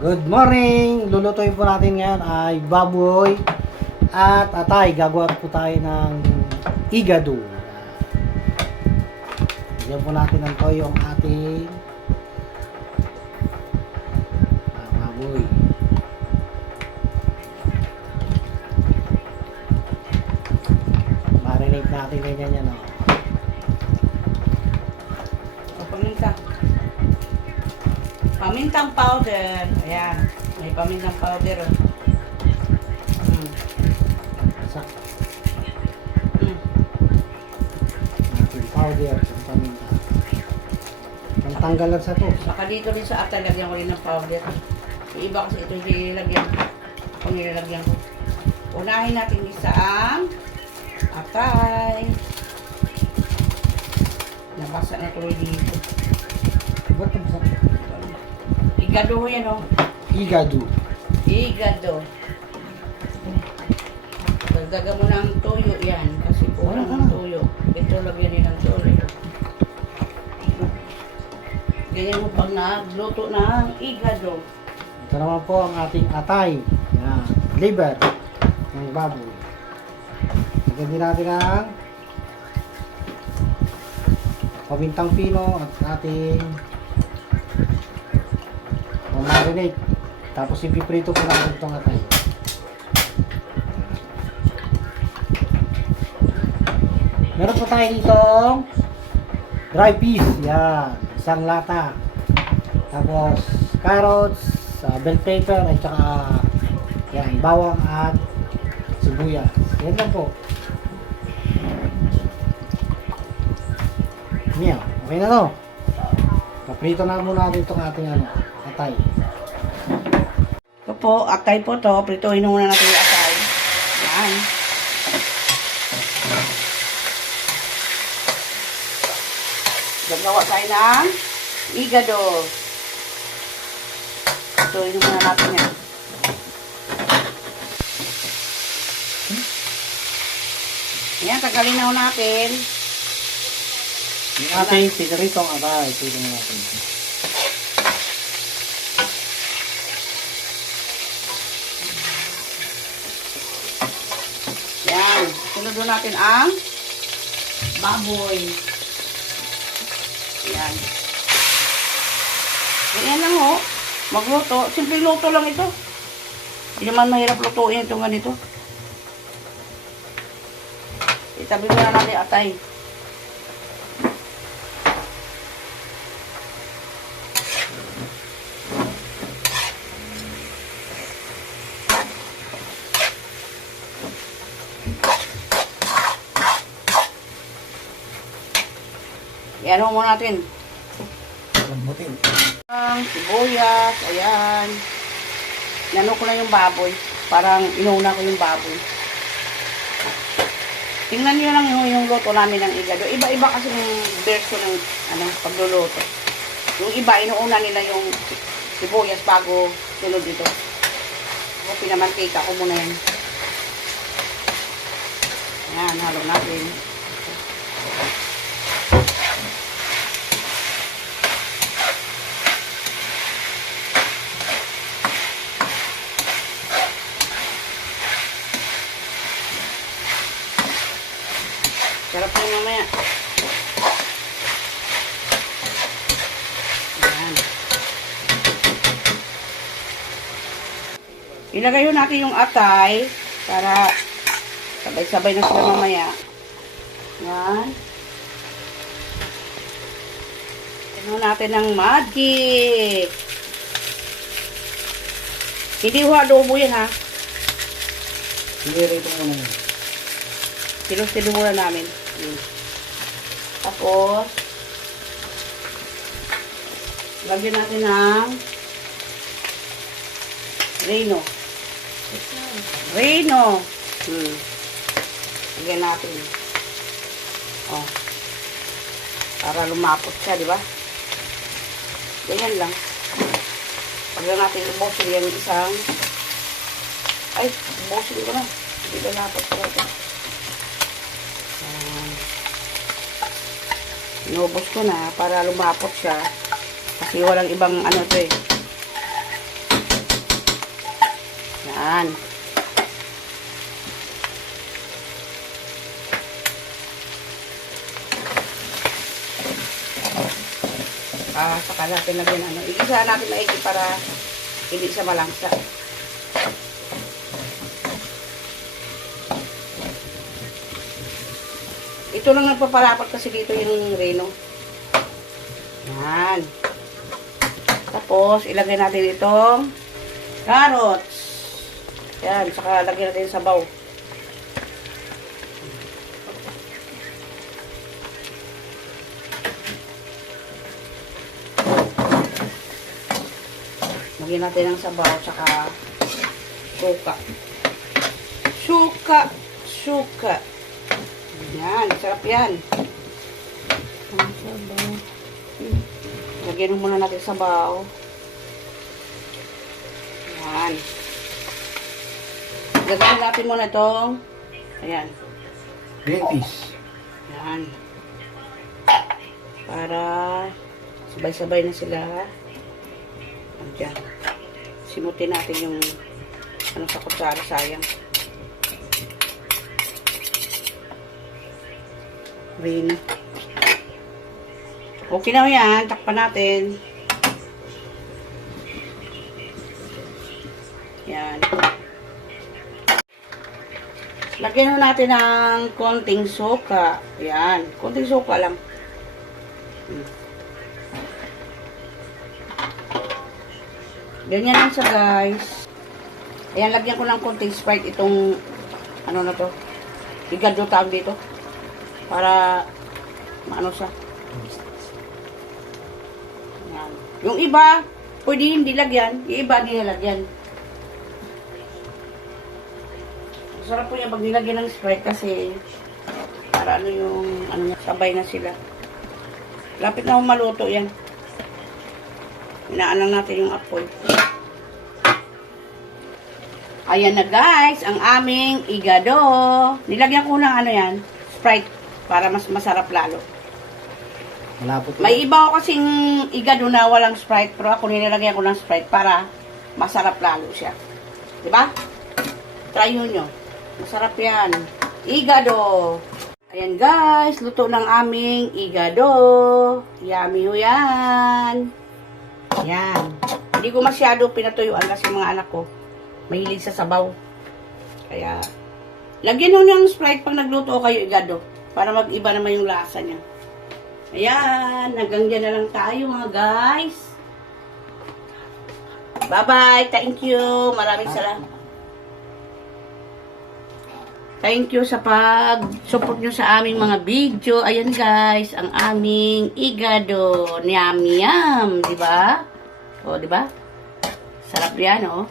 Good morning! Lulutuin po natin ngayon ay baboy at atay. Gagawa po tayo ng igado. Bigyan po natin ng toyo ang ating baboy. Marinate natin ganyan yan. Oh. Pamintang powder. Ayan. May pamintang powder. Oh. Mm. Sa Mm. natin powder at paminta. Ang tanggalan sa to. Saka dito rin sa ata, lagyan ko rin ng powder. Yung iba kasi ito hindi nilagyan. Ako nilalagyan ko. Unahin natin isa ang atay. Nabasa na tuloy dito. Ba't ang ho yan oh. igado? Igado. Dagdagan mo ng tuyo yan kasi kulang ng tuyo. Ito lagyan din ng tuyo. Ganyan mo pag nagluto ng igado. Ito naman po ang ating atay. Yan. Liver ng baboy. Lagyan din natin ang pamintang pino at ating marinate. Tapos ipiprito po natin itong atay. Meron po tayo ditong dry peas. Yan. Isang lata. Tapos carrots, uh, bell pepper, at saka yan, bawang at sibuyas. Yan lang po. Yan. Okay na to. Paprito na muna natin itong ating ano, atay. Ito po, atay po to. Prituhin muna natin yung atay. Yan. Gagawa tayo ng igado. Prituhin muna natin yan. Yan, tagalin na ho natin. Yung ating pinaritong atay. Tignan natin. Doon natin ang baboy. Yan. Ganyan lang ho. Magluto. Simple luto lang ito. Hindi naman mahirap lutuin itong ganito. Itabi mo na natin atay. Yan ho muna natin. Lambutin. Ang sibuyas, ayan. Nano ko na yung baboy. Parang inuna ko yung baboy. Tingnan nyo lang yung, yung luto namin ng igado. Iba-iba kasi yung version ng ano, pagluluto. Yung iba, inuuna nila yung sibuyas bago sunod dito. Ako pinamantika ko muna yan. Ayan, halo natin. Sarap yung mamaya. Ayan. Ilagay yun natin yung atay para sabay-sabay na sila mamaya. Yan. Ano natin ng magic. Hindi ho adobo yan ha. Pinirito mo na yun. Silo-silo muna namin. Yun. Tapos, lagyan natin ng Reno. Reno. Hmm. Lagyan natin. Oh. Para lumapot siya, di ba? Ganyan lang. Pag lang natin ubusin yung isang ay, ubusin ko na. Hindi na dapat pala ito. Ayan. Inubos ko na para lumapot siya. Kasi walang ibang ano to eh. Yan. Ah, saka natin lagyan ano. Igisa natin maigi para hindi siya malangsa. Ito lang nagpaparapat kasi dito yung reno. Yan. Tapos, ilagay natin itong carrots. Yan, saka lagyan natin sabaw. Lagyan natin ng sabaw, saka suka. Suka, suka. Yan, sarap yan. Lagyan muna natin sabaw. Yan. Lagyan natin muna itong, ayan, Green peas. yan. Para sabay-sabay na sila. Diyan. Simutin natin yung ano sa kutsara, sayang. Rin. Okay na yan. Takpan natin. Yan. Lagyan na natin ng konting suka. Yan. Konting suka lang. Ganyan lang siya, guys. Ayan, lagyan ko ng konting Sprite itong, ano na to, igado tawag dito. Para, maano siya. Ayan. Yung iba, pwede hindi lagyan. Yung iba, di nilagyan. Sarap po yan pag nilagyan ng Sprite kasi para ano yung, ano, niya, sabay na sila. Lapit na maluto yan. Inaanan natin yung apoy. Ayan na guys, ang aming igado. Nilagyan ko ng ano yan, Sprite, para mas masarap lalo. Malapot. May iba ko kasing igado na walang Sprite, pero ako nilagyan ko ng Sprite para masarap lalo siya. Diba? Try nyo nyo. Masarap yan. Igado. Ayan guys, luto ng aming igado. Yummy ho yan. Yan. Hindi ko masyado pinatuyuan kasi mga anak ko mahilig sa sabaw. Kaya, lagyan nyo ng Sprite pag nagluto kayo igado para mag-iba naman yung lasa niya. Ayan, hanggang dyan na lang tayo mga guys. Bye-bye. Thank you. Maraming salamat. Thank you sa pag-support nyo sa aming mga video. Ayan guys, ang aming igado. Yum, yum. Diba? O, diba? Sarap yan, oh.